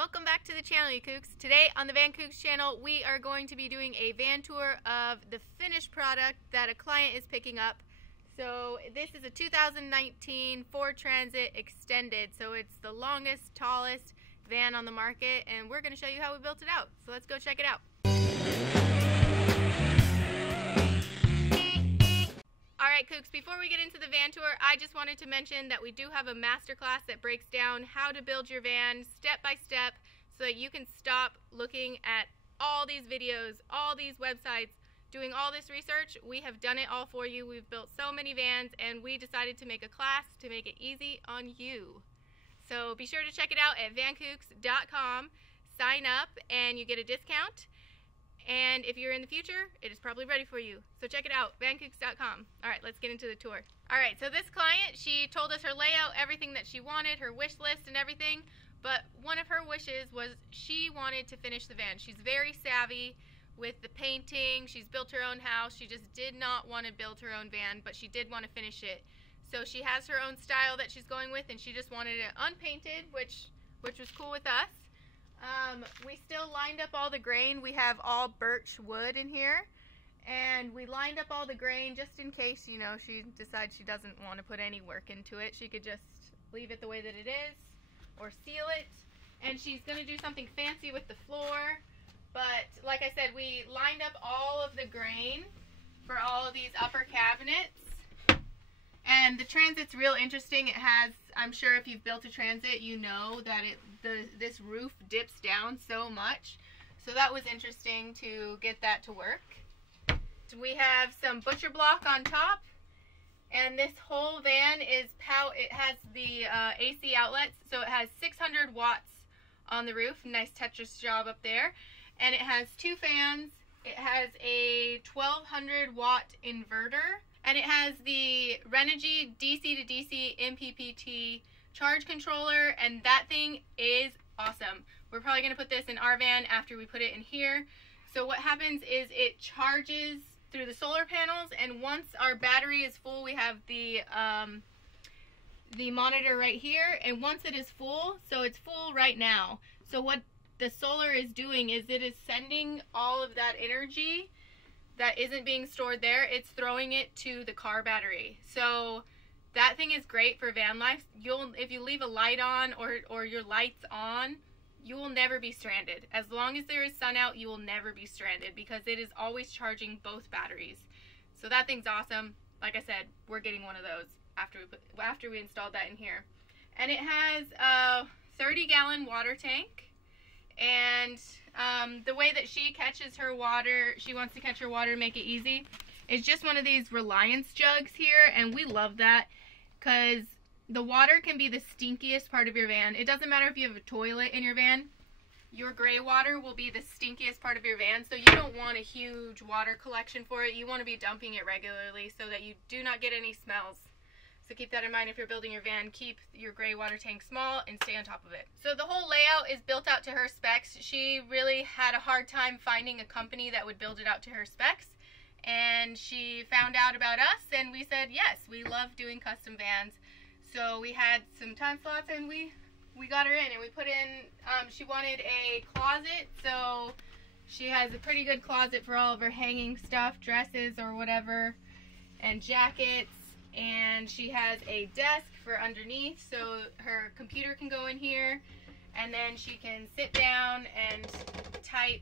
Welcome back to the channel, you Kookz. Today on the Van Kookz channel, we are going to be doing a van tour of the finished product that a client is picking up. So this is a 2019 Ford Transit Extended. So it's the longest, tallest van on the market, and we're going to show you how we built it out. So let's go check it out. Alright Kookz, before we get into the van tour, I just wanted to mention that we do have a masterclass that breaks down how to build your van step by step so that you can stop looking at all these videos, all these websites, doing all this research. We have done it all for you. We've built so many vans and we decided to make a class to make it easy on you. So be sure to check it out at vankookz.com, sign up and you get a discount. And if you're in the future, it is probably ready for you. So check it out, vankookz.com. Alright, let's get into the tour. Alright, so this client, she told us her layout, everything that she wanted, her wish list and everything. But one of her wishes was she wanted to finish the van. She's very savvy with the painting. She's built her own house. She just did not want to build her own van, but she did want to finish it. So she has her own style that she's going with, and she just wanted it unpainted, which was cool with us. We still lined up all the grain. We have all birch wood in here, and we lined up all the grain just in case, you know, she decides she doesn't want to put any work into it. She could just leave it the way that it is or seal it. And she's going to do something fancy with the floor, but like I said, we lined up all of the grain for all of these upper cabinets. And the Transit's real interesting. It has, I'm sure if you've built a Transit, you know that this roof dips down so much. So that was interesting to get that to work. So we have some butcher block on top. And this whole van is it has the AC outlets. So it has 600 watts on the roof. Nice Tetris job up there. And it has 2 fans. It has a 1200 watt inverter. And it has the Renogy DC to DC MPPT charge controller, and that thing is awesome. We're probably going to put this in our van after we put it in here. So what happens is it charges through the solar panels, and once our battery is full, we have the monitor right here, and once it is full, so it's full right now. So what the solar is doing is it is sending all of that energy that isn't being stored there, it's throwing it to the car battery. So that thing is great for van life. If you leave a light on or your lights on, you will never be stranded. As long as there is sun out, you will never be stranded because it is always charging both batteries. So that thing's awesome. Like I said, we're getting one of those after we installed that in here. And it has a 30-gallon water tank. And the way that she catches her water, she wants to catch her water and make it easy, is just one of these Reliance jugs here, and we love that because the water can be the stinkiest part of your van. It doesn't matter if you have a toilet in your van, your gray water will be the stinkiest part of your van, so you don't want a huge water collection for it. You want to be dumping it regularly so that you do not get any smells. So keep that in mind if you're building your van. Keep your gray water tank small and stay on top of it. So the whole layout is built out to her specs. She really had a hard time finding a company that would build it out to her specs. And she found out about us and we said, yes, we love doing custom vans. So we had some time slots and we got her in and we put in, she wanted a closet. So she has a pretty good closet for all of her hanging stuff, dresses or whatever, and jackets. And she has a desk for underneath so her computer can go in here, and then she can sit down and type,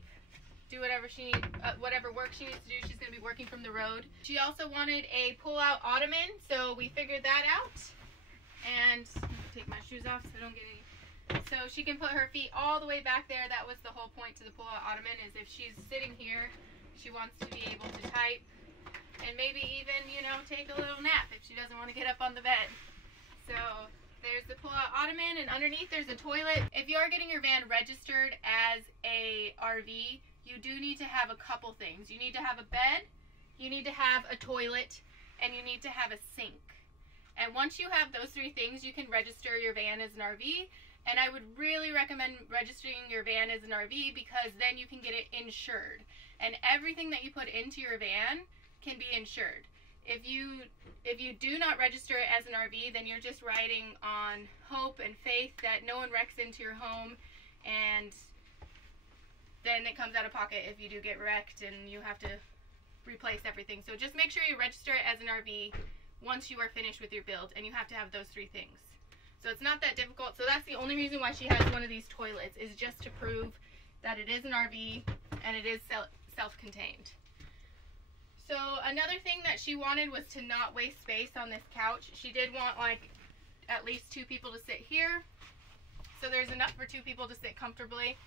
do whatever she needs, whatever work she needs to do. She's going to be working from the road. She also wanted a pull-out ottoman, so we figured that out. And take my shoes off so I don't get any. So she can put her feet all the way back there. That was the whole point to the pull-out ottoman, is if she's sitting here, she wants to be able to type. And maybe even, you know, take a little nap if she doesn't want to get up on the bed. So there's the pull-out ottoman, and underneath there's a toilet. If you are getting your van registered as a RV, you do need to have a couple things. You need to have a bed, you need to have a toilet, and you need to have a sink. And once you have those 3 things, you can register your van as an RV. And I would really recommend registering your van as an RV because then you can get it insured. And everything that you put into your van can be insured. If you do not register it as an RV, then you're just riding on hope and faith that no one wrecks into your home and then it comes out of pocket if you do get wrecked and you have to replace everything. So just make sure you register it as an RV once you are finished with your build, and you have to have those 3 things. So it's not that difficult. So that's the only reason why she has one of these toilets, is just to prove that it is an RV and it is self-contained. So another thing that she wanted was to not waste space on this couch. She did want like at least 2 people to sit here. So there's enough for 2 people to sit comfortably.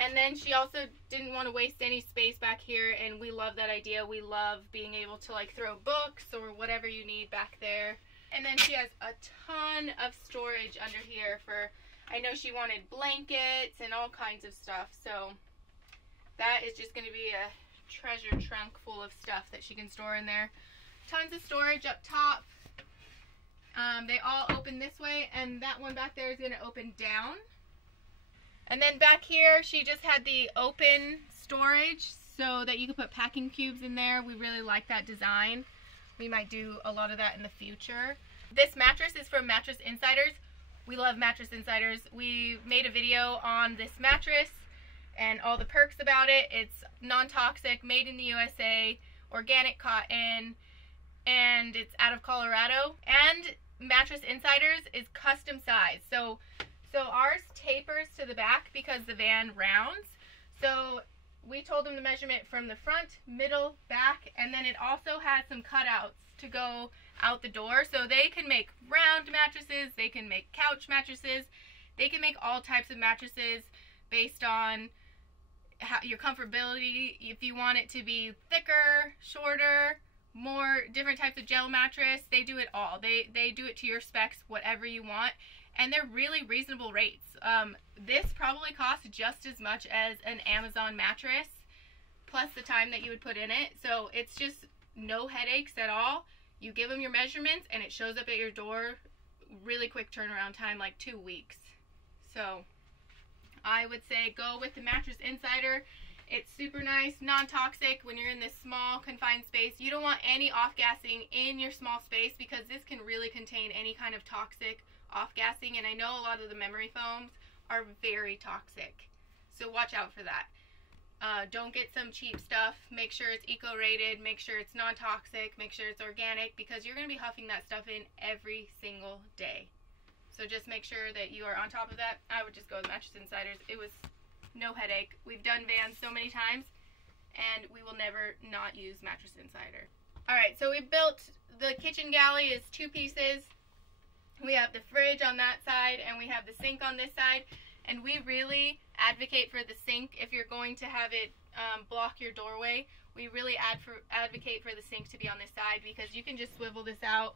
And then she also didn't want to waste any space back here, and we love that idea. We love being able to like throw books or whatever you need back there. And then she has a ton of storage under here for, I know she wanted blankets and all kinds of stuff. So that is just going to be a treasure trunk full of stuff that she can store in there. Tons of storage up top. They all open this way, and that one back there is going to open down. And then back here, she just had the open storage so that you could put packing cubes in there. We really like that design. We might do a lot of that in the future. This mattress is from Mattress Insiders. We love Mattress Insiders. We made a video on this mattress and all the perks about it. It's non-toxic, made in the USA, organic cotton, and it's out of Colorado. And Mattress Insiders is custom size. So ours tapers to the back because the van rounds. So we told them the measurement from the front, middle, back, and then it also has some cutouts to go out the door. So they can make round mattresses, they can make couch mattresses, they can make all types of mattresses based on your comfortability. If you want it to be thicker, shorter, more different types of gel mattress, they do it all. They do it to your specs, whatever you want. And they're really reasonable rates. This probably costs just as much as an Amazon mattress, plus the time that you would put in it. So it's just no headaches at all. You give them your measurements and it shows up at your door. Really quick turnaround time, like 2 weeks. So I would say go with the Mattress Insider. It's super nice, non-toxic when you're in this small confined space. You don't want any off-gassing in your small space because this can really contain any kind of toxic off-gassing, and I know a lot of the memory foams are very toxic, so watch out for that. Don't get some cheap stuff. Make sure it's eco-rated, make sure it's non-toxic, make sure it's organic, because you're going to be huffing that stuff in every single day. So just make sure that you are on top of that. I would just go with Mattress Insiders. It was no headache. We've done vans so many times, and we will never not use Mattress Insider. Alright, so we built the kitchen galley is 2 pieces. We have the fridge on that side, and we have the sink on this side. And we really advocate for the sink if you're going to have it block your doorway. We really advocate for the sink to be on this side, because you can just swivel this out,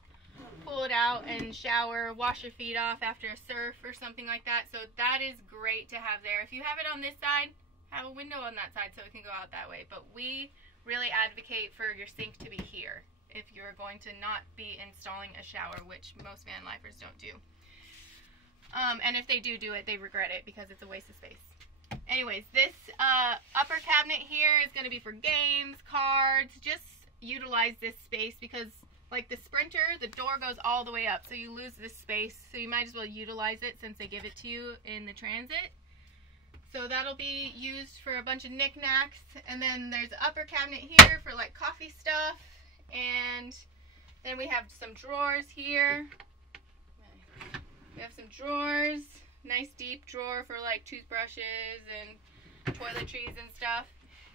pull it out, and shower, wash your feet off after a surf or something like that. So that is great to have there. If you have it on this side, have a window on that side so it can go out that way. But we really advocate for your sink to be here if you're going to not be installing a shower, which most van lifers don't do. And if they do it, they regret it because it's a waste of space. Anyways, this upper cabinet here is going to be for games, cards. Just utilize this space because, like the Sprinter, the door goes all the way up, so you lose this space. So you might as well utilize it since they give it to you in the Transit. So that'll be used for a bunch of knickknacks. And then there's an upper cabinet here for like coffee stuff. And then we have some drawers here. We have some drawers. Nice deep drawer for like toothbrushes and toiletries and stuff.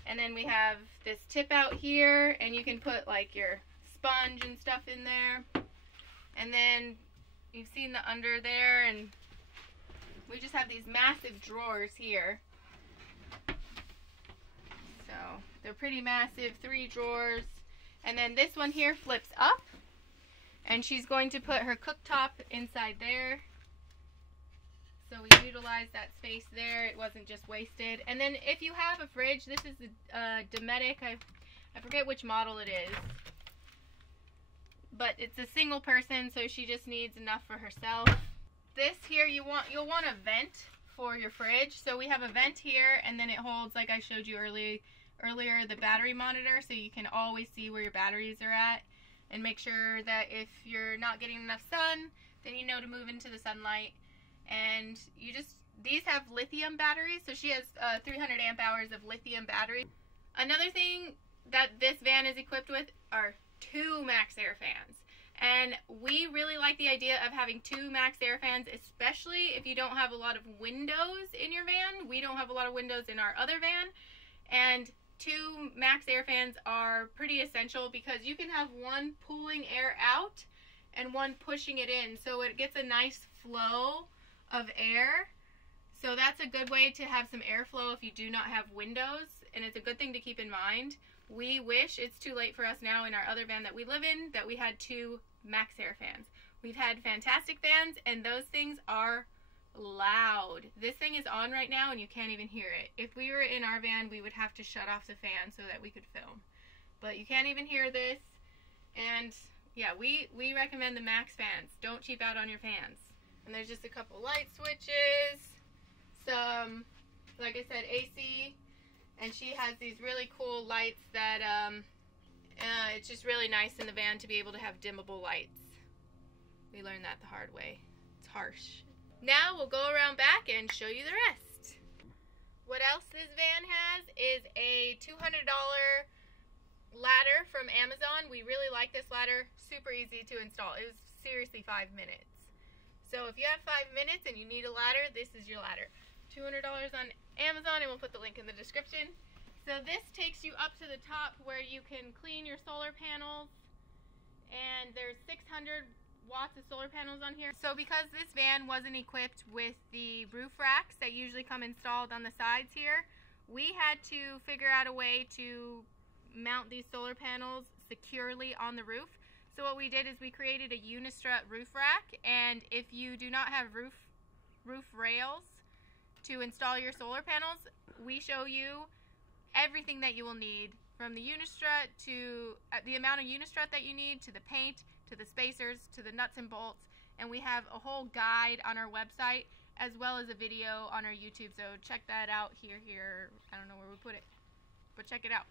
And then we have this tip out here, and you can put like your sponge and stuff in there. And then you've seen the under there, and we just have these massive drawers here. So they're pretty massive, 3 drawers. And then this one here flips up, and she's going to put her cooktop inside there. So we utilized that space there. It wasn't just wasted. And then if you have a fridge, this is the Dometic. I forget which model it is. But it's a single person, so she just needs enough for herself. This here, you'll want a vent for your fridge. So we have a vent here, and then it holds, like I showed you earlier, the battery monitor, so you can always see where your batteries are at, and make sure that if you're not getting enough sun, then you know to move into the sunlight. And you just these have lithium batteries, so she has 300 amp hours of lithium battery. Another thing that this van is equipped with are 2 Maxx air fans. And we really like the idea of having 2 Maxx air fans, especially if you don't have a lot of windows in your van. We don't have a lot of windows in our other van. And 2 Maxx air fans are pretty essential because you can have one pulling air out and one pushing it in. So it gets a nice flow of air. So that's a good way to have some airflow if you do not have windows. And it's a good thing to keep in mind. We wish, it's too late for us now in our other van that we live in, that we had 2 Maxx air fans. We've had fantastic fans, and those things are loud. This thing is on right now and you can't even hear it. If we were in our van, we would have to shut off the fan so that we could film. But you can't even hear this. And yeah, we recommend the Maxx fans. Don't cheap out on your fans. And there's just a couple light switches, some, like I said, AC. And she has these really cool lights that, it's just really nice in the van to be able to have dimmable lights. We learned that the hard way. It's harsh. Now we'll go around back and show you the rest. What else this van has is a $200 ladder from Amazon. We really like this ladder. Super easy to install. It was seriously 5 minutes. So if you have 5 minutes and you need a ladder, this is your ladder. $200 on Amazon, and we'll put the link in the description. So this takes you up to the top where you can clean your solar panels, and there's 600 watts of solar panels on here. So because this van wasn't equipped with the roof racks that usually come installed on the sides here, we had to figure out a way to mount these solar panels securely on the roof. So what we did is we created a unistrut roof rack, and if you do not have roof rails to install your solar panels, we show you everything that you will need, from the unistrut to the amount of unistrut that you need, to the paint, to the spacers, to the nuts and bolts. And we have a whole guide on our website as well as a video on our YouTube, so check that out. Here, I don't know where we put it, but check it out.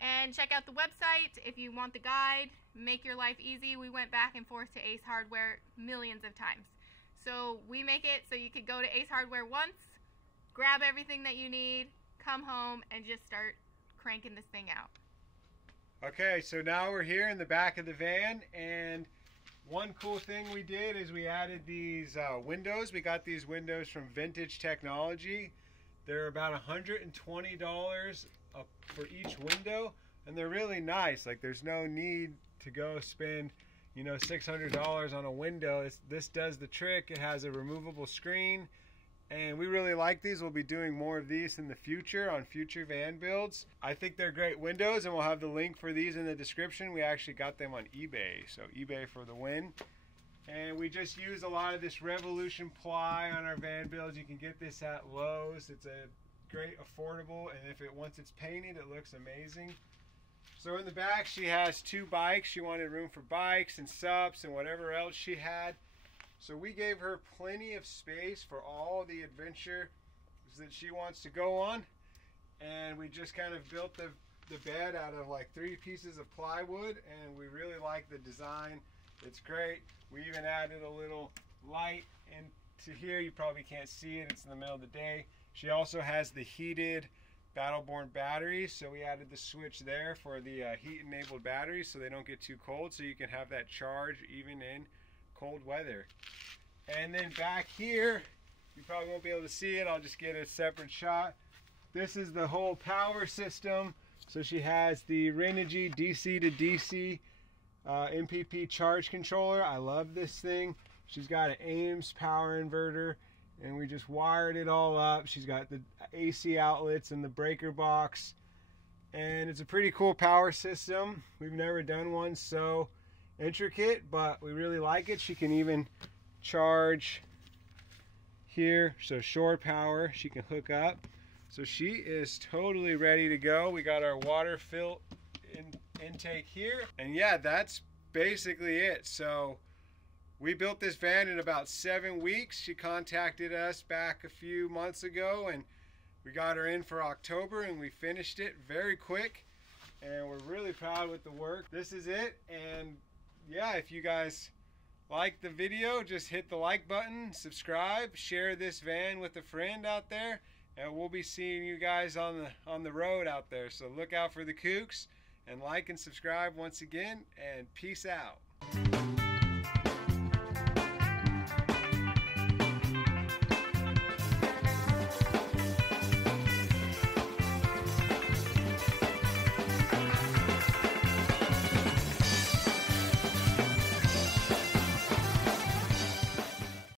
And check out the website if you want the guide. Make your life easy. We went back and forth to Ace Hardware millions of times, so we make it so you could go to Ace Hardware once, grab everything that you need, come home, and just start cranking this thing out. Okay, so now we're here in the back of the van, and one cool thing we did is we added these windows. We got these windows from Vintage Technology. They're about $120 for each window, and they're really nice. Like, there's no need to go spend, you know, $600 on a window. This does the trick. It has a removable screen, and we really like these. We'll be doing more of these in the future on future van builds. I think they're great windows, and we'll have the link for these in the description. We actually got them on eBay, so eBay for the win. And we just use a lot of this Revolution ply on our van builds. You can get this at Lowe's. It's a great affordable, and once it's painted, it looks amazing. So in the back, she has 2 bikes. She wanted room for bikes and subs and whatever else she had. So we gave her plenty of space for all the adventures that she wants to go on. And we just kind of built the bed out of like 3 pieces of plywood, and we really like the design. It's great. We even added a little light into here. You probably can't see it. It's in the middle of the day. She also has the heated Battleborn batteries, so we added the switch there for the heat-enabled batteries so they don't get too cold, so you can have that charge even in cold weather. And then back here, you probably won't be able to see it. I'll just get a separate shot. This is the whole power system. So she has the Renogy DC to DC MPP charge controller. I love this thing. She's got an Ames power inverter, and we just wired it all up. She's got the AC outlets and the breaker box, and it's a pretty cool power system. We've never done one so intricate, but we really like it. She can even charge here, so shore power she can hook up. So she is totally ready to go. We got our water fill intake here, and yeah, that's basically it. So we built this van in about 7 weeks. She contacted us back a few months ago, and we got her in for October, and we finished it very quick, and we're really proud with the work. This is it, and yeah, if you guys like the video, just hit the like button, subscribe, share this van with a friend out there, and we'll be seeing you guys on the road out there. So look out for the Kookz, and like and subscribe once again, and peace out.